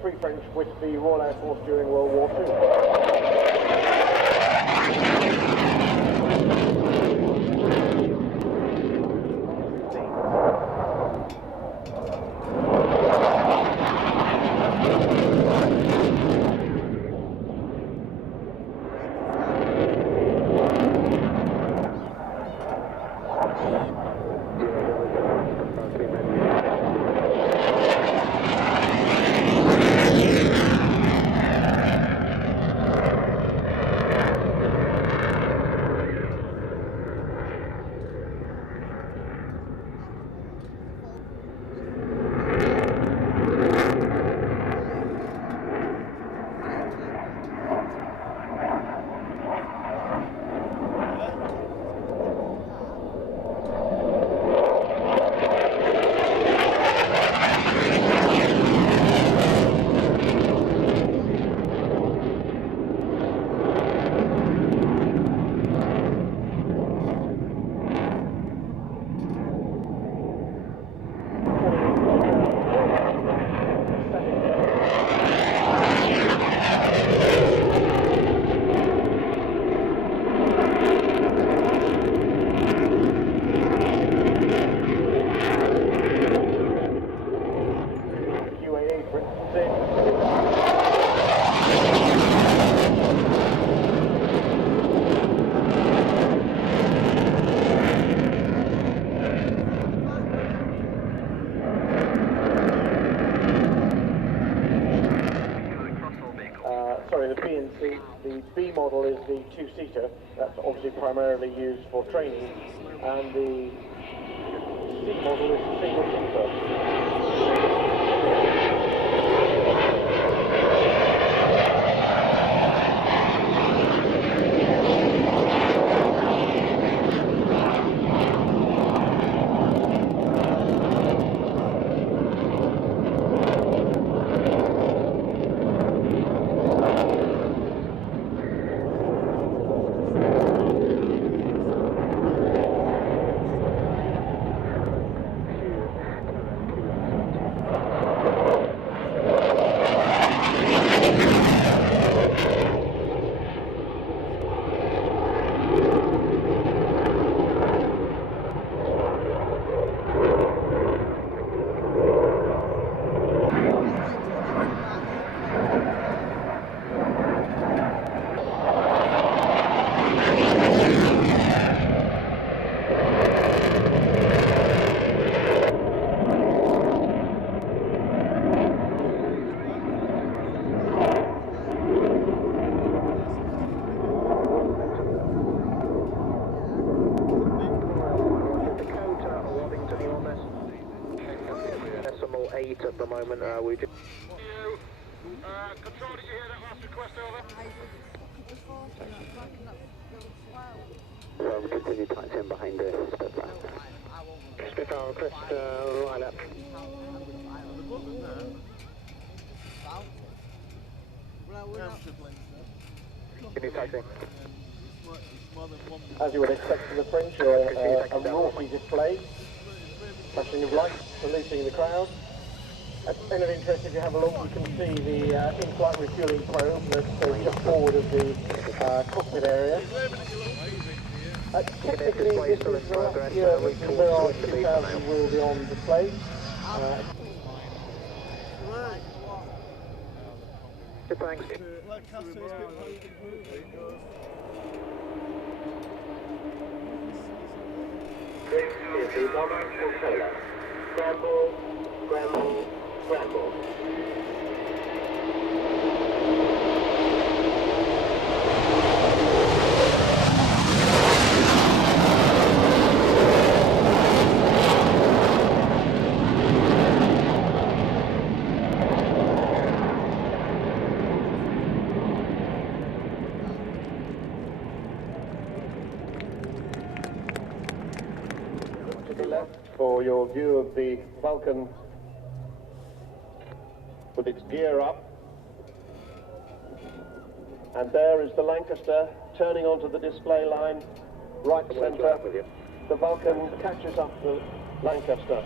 Free French with the Royal Air Force during World War II. The B model is the two-seater. That's obviously primarily used for training, and the C model is the single-seater. At the moment, we just... Control, did you hear that last request over? We continue taxiing behind this Spitfire. Spitfire request, line up. Continue taxiing. As you would expect from the French, a naughty display, flashing of lights, saluting the crowd. At end of interest, if you have a look, you can see the in-flight refueling probe that's just forward of the cockpit area. Technically, this is the last year that the Mirage 2000 will be on display. Thanks. This is the Waddington controller. Scramble, scramble, scramble. For your view of the Vulcan with its gear up. And there is the Lancaster turning onto the display line, right centre. The Vulcan catches up the Lancaster.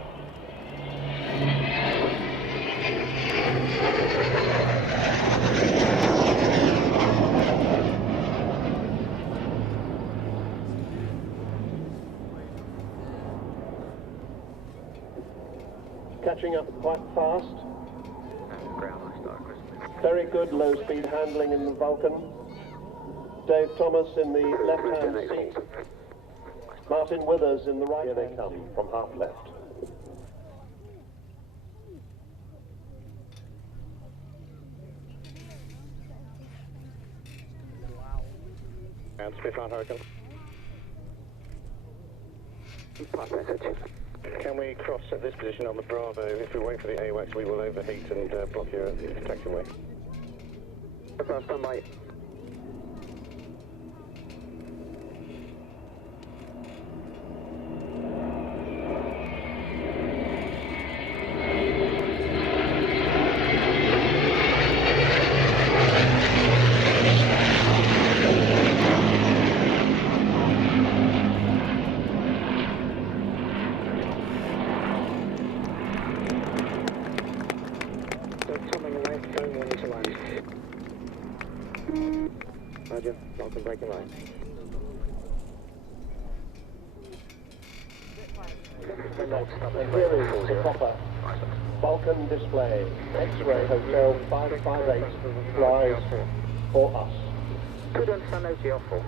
Catching up quite fast. Very good low-speed handling in the Vulcan. Dave Thomas in the left-hand seat. Martin Withers in the right. Here they come from half left. And Spitfire Hurricane. Pass message. Can we cross at this position on the Bravo? If we wait for the AWACS, we will overheat and block your taxiway. First on by. Roger, Vulcan breaking line. And here is the proper Vulcan display. X-ray Hotel 558 flies for us. Could understand OGL 4.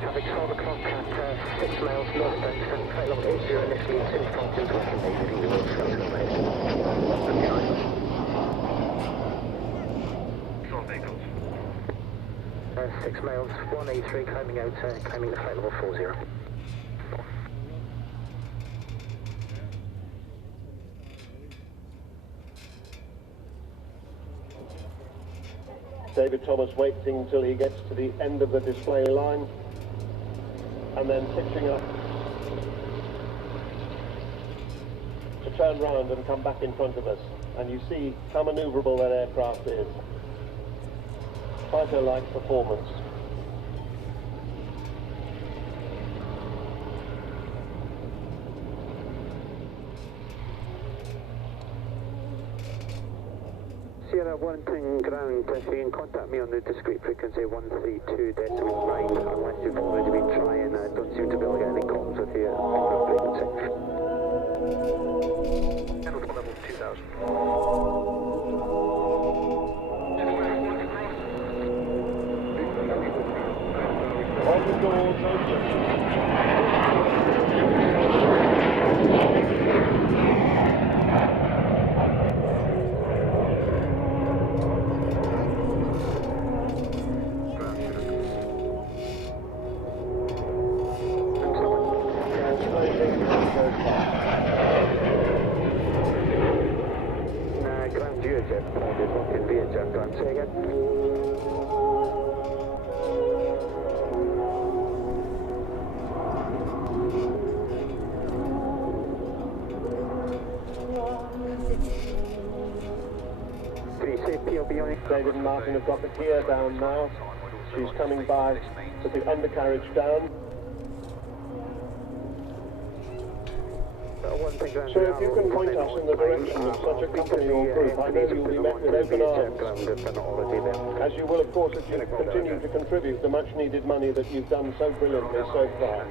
Traffic 12 o'clock at 6 miles northbound, 7 flight level 80 initially into Vulcan direction 6 miles, 183 climbing out, climbing to flight level 40. David Thomas waiting till he gets to the end of the display line and then pitching up to turn round and come back in front of us. And you see how manoeuvrable that aircraft is. Fighter-like performance. Sierra Waddington ground, if you can contact me on the discrete frequency 132.9 unless you've already been trying. I don't seem to be able to get any comms with you on the frequency. Level 2000. On the doors open. Ground view jet, Vulcan via jet, ground, say again. David and Martin have got the gear down now. She's coming by with the undercarriage down. So if you can point us in the direction of such a company or group, I know you'll be met with open arms. As you will, of course, if you continue to contribute the much-needed money that you've done so brilliantly so far.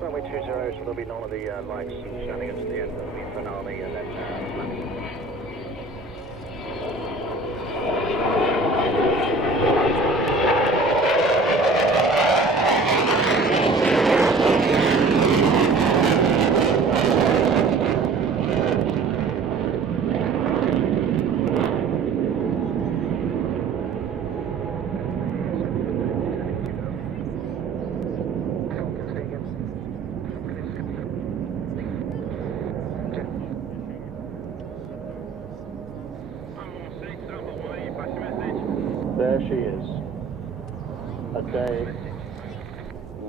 Runway 20, so there'll be none of the lights and shenanigans at the end. There'll be finale and then There she is. A day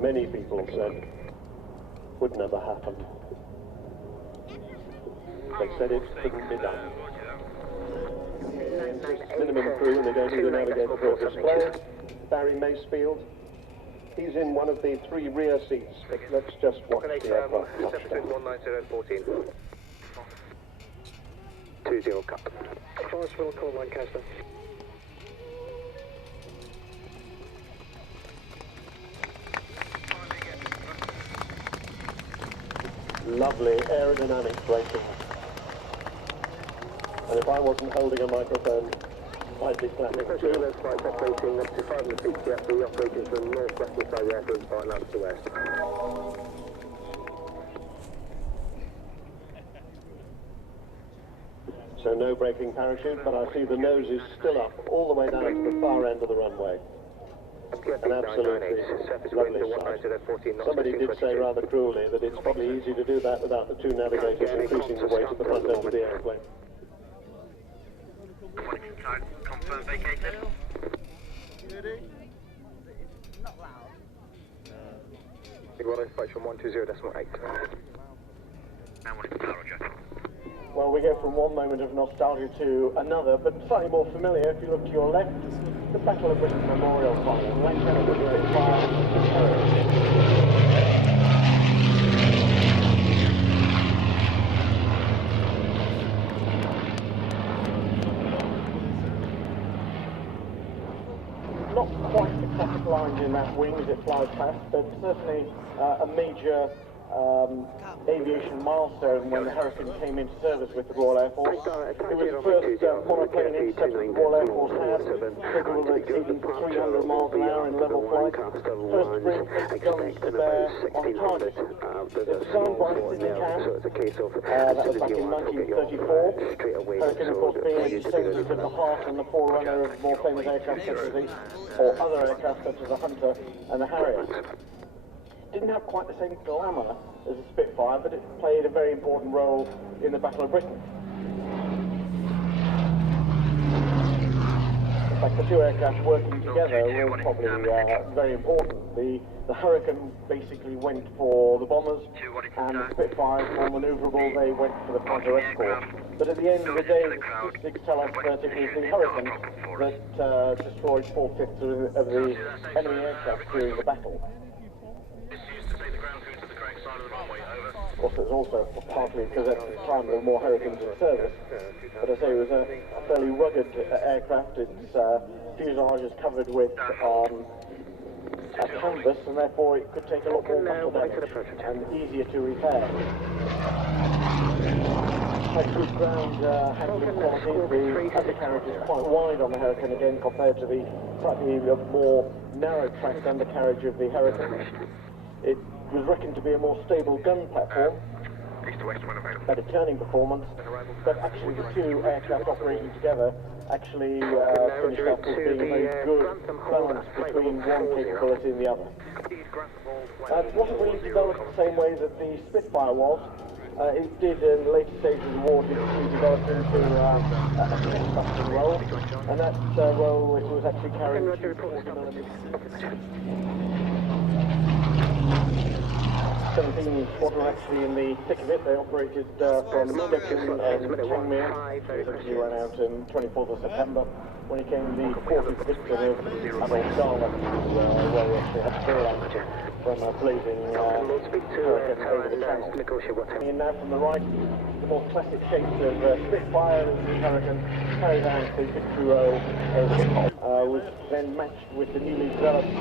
many people said would never happen. They said it couldn't be done. Minimum crew, and they don't need a navigator for a display. Barry Macefield He's in one of the 3 rear seats. Let's just watch the aircraft touch down. 19014. 20 cut. Forest Vulcan and Lancaster. Lovely aerodynamic braking. And if I wasn't holding a microphone, I'd be clapping too. Those flights operating up to 500 feet, yep, the operations from north-western side of the airfield, starting up to west. So no braking parachute, but I see the nose is still up all the way down to the far end of the runway. An absolutely lovely sight. Somebody did say rather cruelly that it's probably easy to do that without the 2 navigators increasing the weight at the front end of the airplane. Confirm vacated. Big Waddington approach from 120.8. Now one is Roger. Well, we go from one moment of nostalgia to another, but slightly more familiar. If you look to your left, the Battle of Britain Memorial Final. Lancaster was not quite the classic lines in that wing as it flies past, but certainly a major aviation milestone when the Hurricane came into service with the Royal Air Force. It was the first monoplane intercept the Royal Air Force had, capable of exceeding 300 miles an hour in level flight. First bring guns to bear on target. It was designed by Sidney Cam. That was back in 1934. Hurricane, of course, being a descendant of the Hart and the forerunner of more famous aircraft such as the, or other aircraft such as the Hunter and the Harrier. Didn't have quite the same glamour as the Spitfire, but it played a very important role in the Battle of Britain. In fact, the 2 aircraft working together was probably very important. The Hurricane basically went for the bombers, and the Spitfires, more manoeuvrable, they went for the counter escort. But at the end of the day, the statistics tell us that it was the Hurricane that destroyed 4/5 of the enemy aircraft during the battle. Of course, it was also partly because at the time there were more Hurricanes in service. But I say it was a fairly rugged aircraft. Its fuselage is covered with canvas, and therefore it could take a lot more battle damage and easier to repair. Had good ground handling qualities. The undercarriage is quite wide on the Hurricane again compared to the slightly more narrow-tracked undercarriage of the Hurricane. It was reckoned to be a more stable gun platform, better turning performance, but actually the 2 aircraft operating together actually finished up as being a very good balance between one capability and the other. It wasn't really developed the same way that the Spitfire was. It did, in the later stages of the war, develop into a test-busting role, and that role it was actually carrying 40mm. 17 Squadron actually in the thick of it. They operated from Stecken and Changmere. He ran out on 24th of September when he came the 40th victim of Adolf Gala, where he actually had to land from a blazing Hurricane over the channel. And now from the right, the more classic shapes of Spitfire and the Hurricane carried down to victory roll over the top. Was then matched with the newly developed for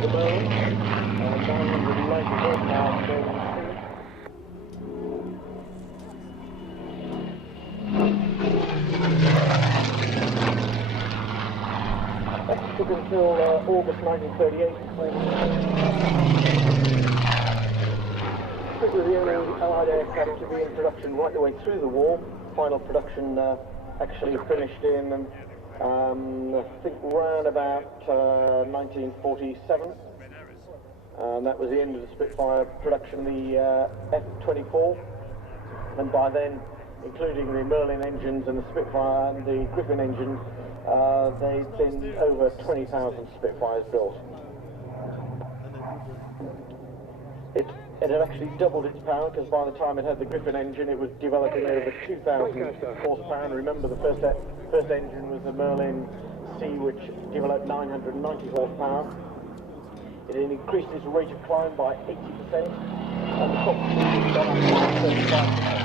the Merlin. 990 horsepower Merlin. That took until August 1938 before it was the only Allied aircraft to be in production right the way through the war. Final production actually finished in, I think, around about 1947. And that was the end of the Spitfire production, the F-24. And by then, including the Merlin engines and the Spitfire and the Griffin engines, they'd been over 20,000 Spitfires built. It had actually doubled its power, because by the time it had the Griffin engine, it was developing over 2,000 horsepower. And remember, the first engine was the Merlin C, which developed 990 horsepower. It increased its rate of climb by 80%, and the top speed has gone up by 35%.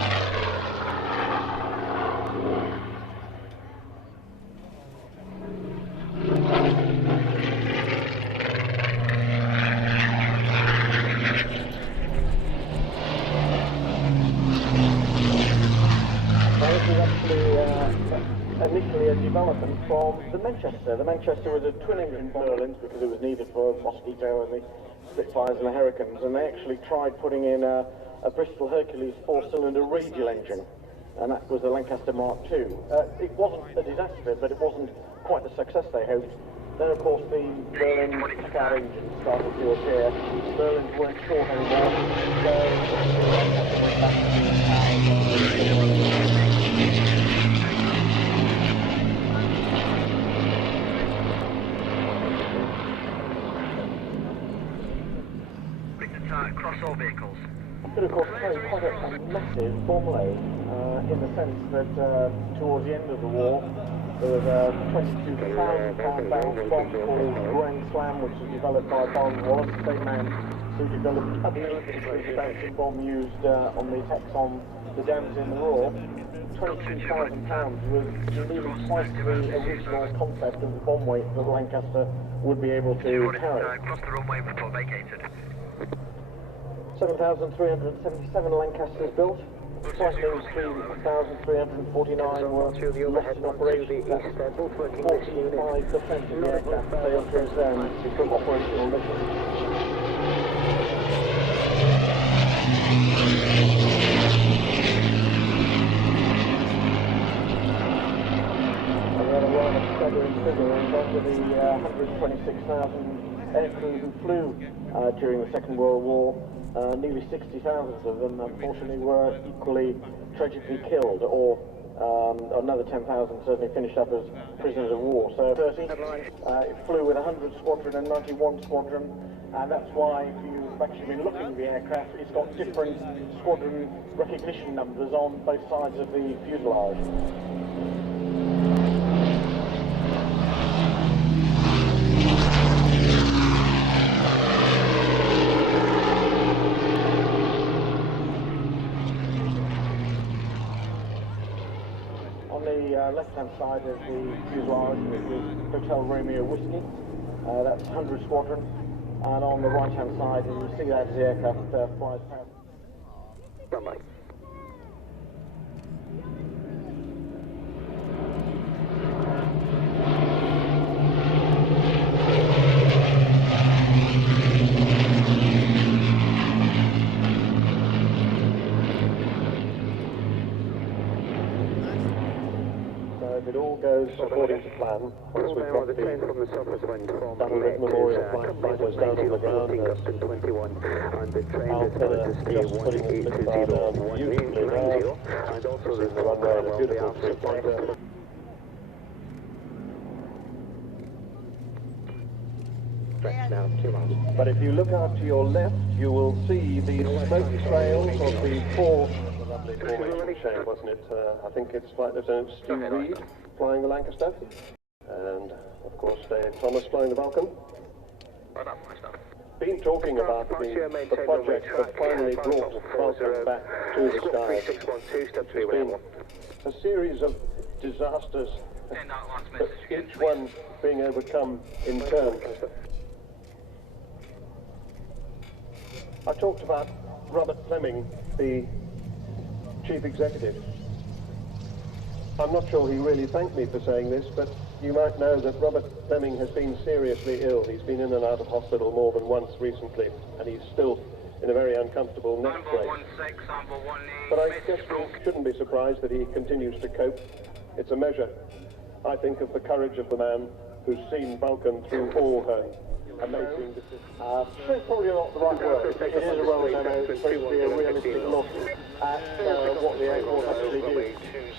Initially a development from the Manchester. The Manchester was a twin-engine Merlins because it was needed for Mosquito and the Spitfires and the Hurricanes, and they actually tried putting in a Bristol Hercules 4-cylinder radial engine, and that was the Lancaster Mark II. It wasn't a disaster, but it wasn't quite the success they hoped. Then, of course, the Merlin car engine started to appear. Merlins weren't short anymore, so the Lancaster went back to being powered by across all vehicles. But of course carried quite a massive bomb load in the sense that towards the end of the war there was a 22,000-pound barrel bomb called Grand Slam, which was developed by Barnes Wallace, the same man who developed the bouncing bomb used on the attacks on the dams in the Ruhr. 22,000 pounds was nearly twice the original concept of the bomb weight that Lancaster would be able to carry. Cross the runway before vacated. 7,377 Lancasters built, flight names 3,349 were lost in operation. That's 45% of the aircraft failed to return from operational missions. And then a rather staggering figure involved with the 126,000 aircrew who flew during the Second World War. Nearly 60,000 of them, unfortunately, were equally tragically killed, or another 10,000 certainly finished up as prisoners of war. So 30, it flew with 100 Squadron and 91 Squadron, and that's why, if you've actually been looking at the aircraft, it's got different squadron recognition numbers on both sides of the fuselage. Left-hand side of the fuselage is Hotel Romeo Whiskey, that's 100 Squadron, and on the right-hand side, and you see that as the aircraft flies past. Runway. If it all goes according to plan, once we've got the done with Memorial Flight Fighters down on the ground, I'll put just putting the Spitfire down beautifully now, seeing the runway and a beautiful three-pointer. But if you look out to your left, you will see the smoke trails of the four. Lovely formation change, wasn't it? I think it's Flight Lieutenant Stu Reed flying the Lancaster, and of course Dave Thomas flying the Vulcan. Been talking about the project that finally brought Vulcan back to the sky. It's been a series of disasters, but each one being overcome in turn. I talked about Robert Fleming, the Chief Executive. I'm not sure he really thanked me for saying this, but you might know that Robert Fleming has been seriously ill. He's been in and out of hospital more than once recently, and he's still in a very uncomfortable neck brace. But I guess we shouldn't be surprised that he continues to cope. It's a measure, I think, of the courage of the man who's seen Vulcan through all her amazing decisions. It's probably not the right word. It is a well-known, it's supposed to be a realistic look at what the Air Force actually do.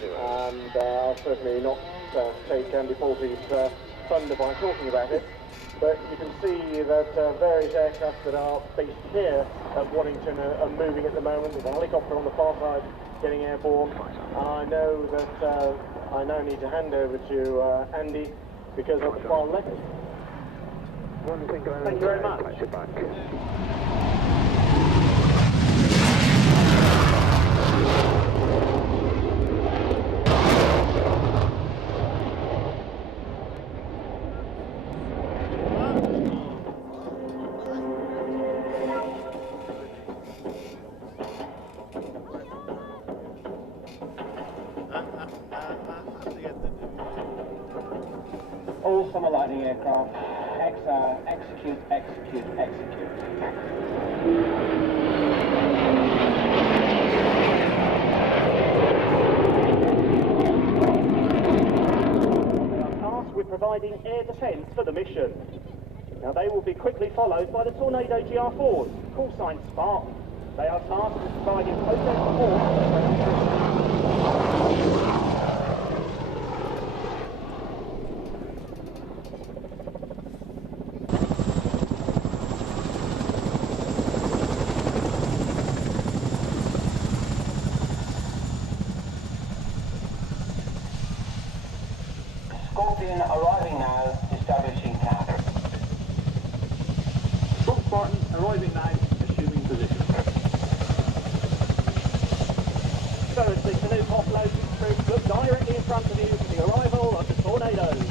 And I'll certainly not take Andy Palfy's thunder by talking about it. But you can see that various aircraft that are based here at Waddington are moving at the moment. There's a helicopter on the far side getting airborne. And I know that I now need to hand over to Andy because of the file letters. Waddington ground. Thank you very much. Patch it back. All summer lightning aircraft, XR, execute, execute, execute. They are tasked with providing air defence for the mission. Now they will be quickly followed by the Tornado GR4s, call sign Spartan. They are tasked with providing process support for the ground troops. Scorpion arriving now, establishing cap. Spartan arriving now, assuming position. So as the canoe offloads its troops, look directly in front of you for the arrival of the Tornadoes.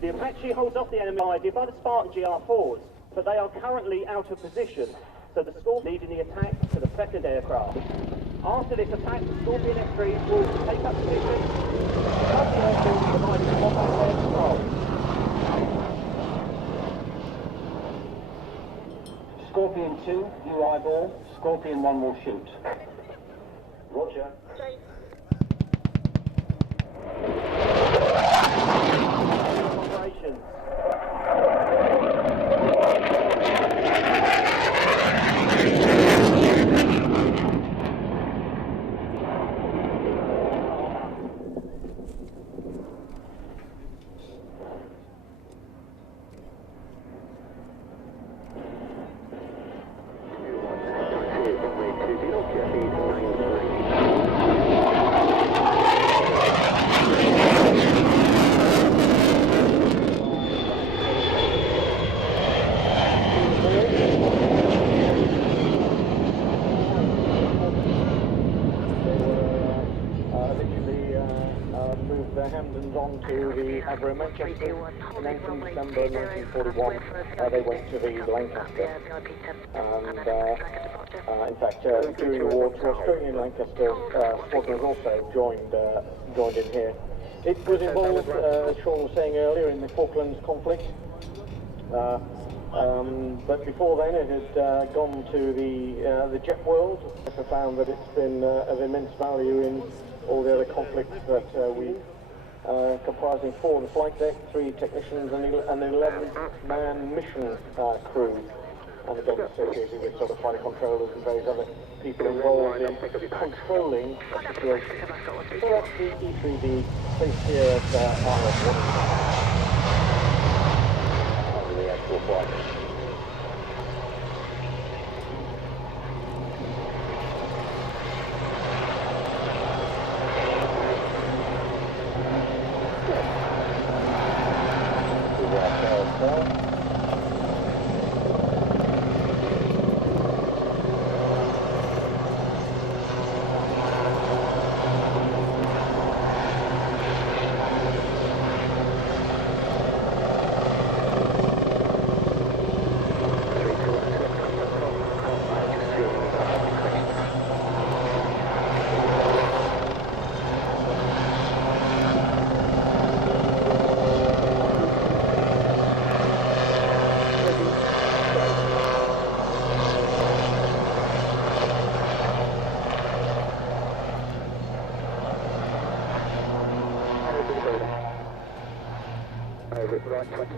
The Apache holds off the enemy idea by the Spartan GR4s, but they are currently out of position, so the Scorpion leading the attack to the second aircraft. After this attack, the Scorpion F3s will take up position, above the airfield providing combat air control. Scorpion 2, you eyeball. Scorpion 1 will shoot. Roger. Operations. To the Avro Manchester, and then from December 1941 they went to the Lancaster, and in fact during the war to Australia and Lancaster, squadrons also joined in here. It was involved, as Sean was saying earlier, in the Falklands conflict, but before then it had gone to the jet world. I found that it's been of immense value in all the other conflicts that we comprising 4 on the flight deck, 3 technicians and an 11-man mission crew, and again associated with sort of flight controllers and various other people involved in controlling a situation. So that's the E3D based here at Isle of Waddington, under the actual flight. over right 20.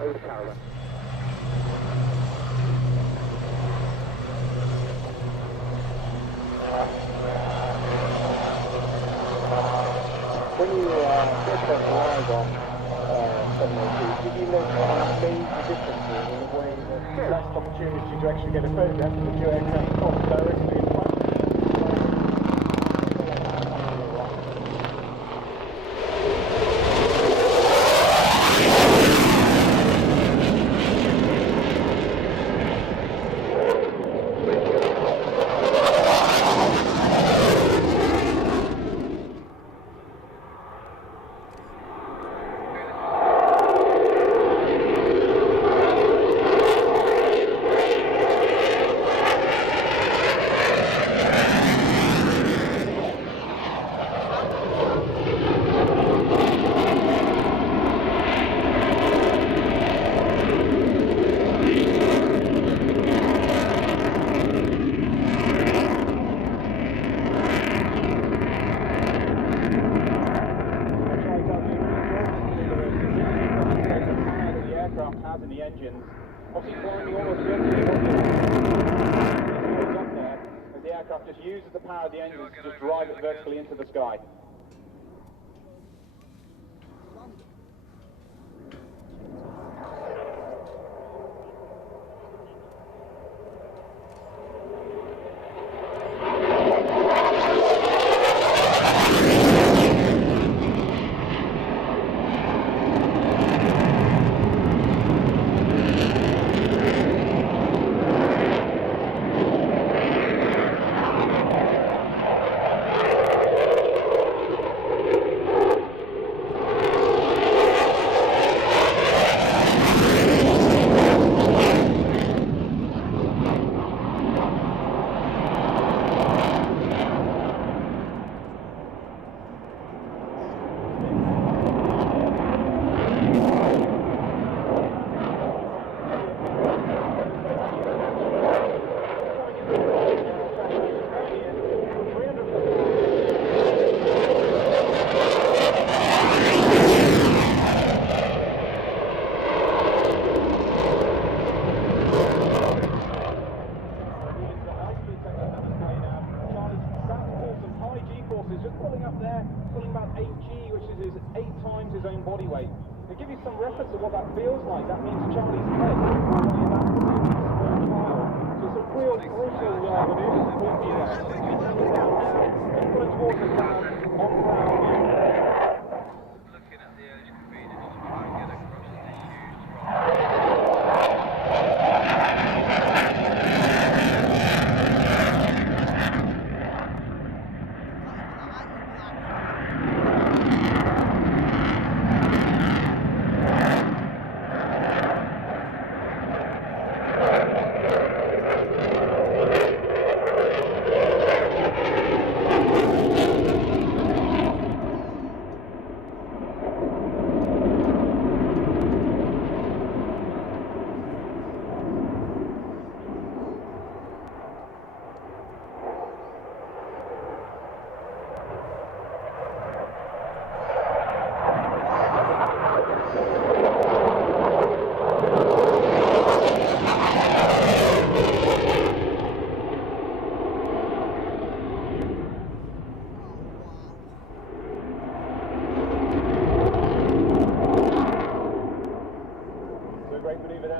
Over the caravan. When you first arrive on 702, did you notice any major differences in the way that last opportunity to actually get a photograph of the two aircraft off directly in front? Has in the engines, obviously climbing almost vertically up there, as the aircraft just uses the power of the engines to just drive it vertically into the sky. Just pulling up there, pulling about 8G, which is 8 times his own body weight. To give you some reference of what that feels like, that means Charlie's head will weigh about 6 per mile. So it's a real crucial manoeuvre to put you there. He's hanging down now, he's pulling towards the ground, on ground. Looking at the edge screen and just trying to get across this huge drop.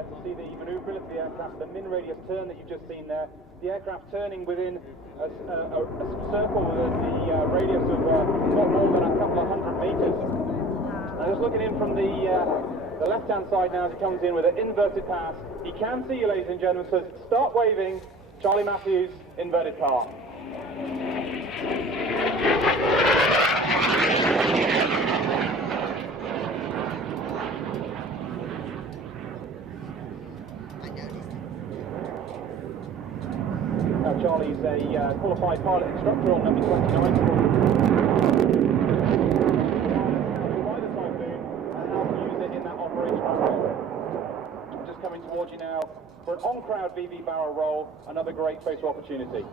To see the manoeuvrability of the aircraft, the min radius turn that you've just seen there, the aircraft turning within a circle with the radius of not more than a couple of 100 meters. Now just looking in from the left-hand side now as he comes in with an inverted pass. He can see you, ladies and gentlemen, so start waving. Charlie Matthews, inverted car. Charlie's a qualified pilot instructor on number 29. By the Typhoon and how to use it in that operational role. Just coming towards you now for an on-crowd VV barrel roll, another great photo opportunity.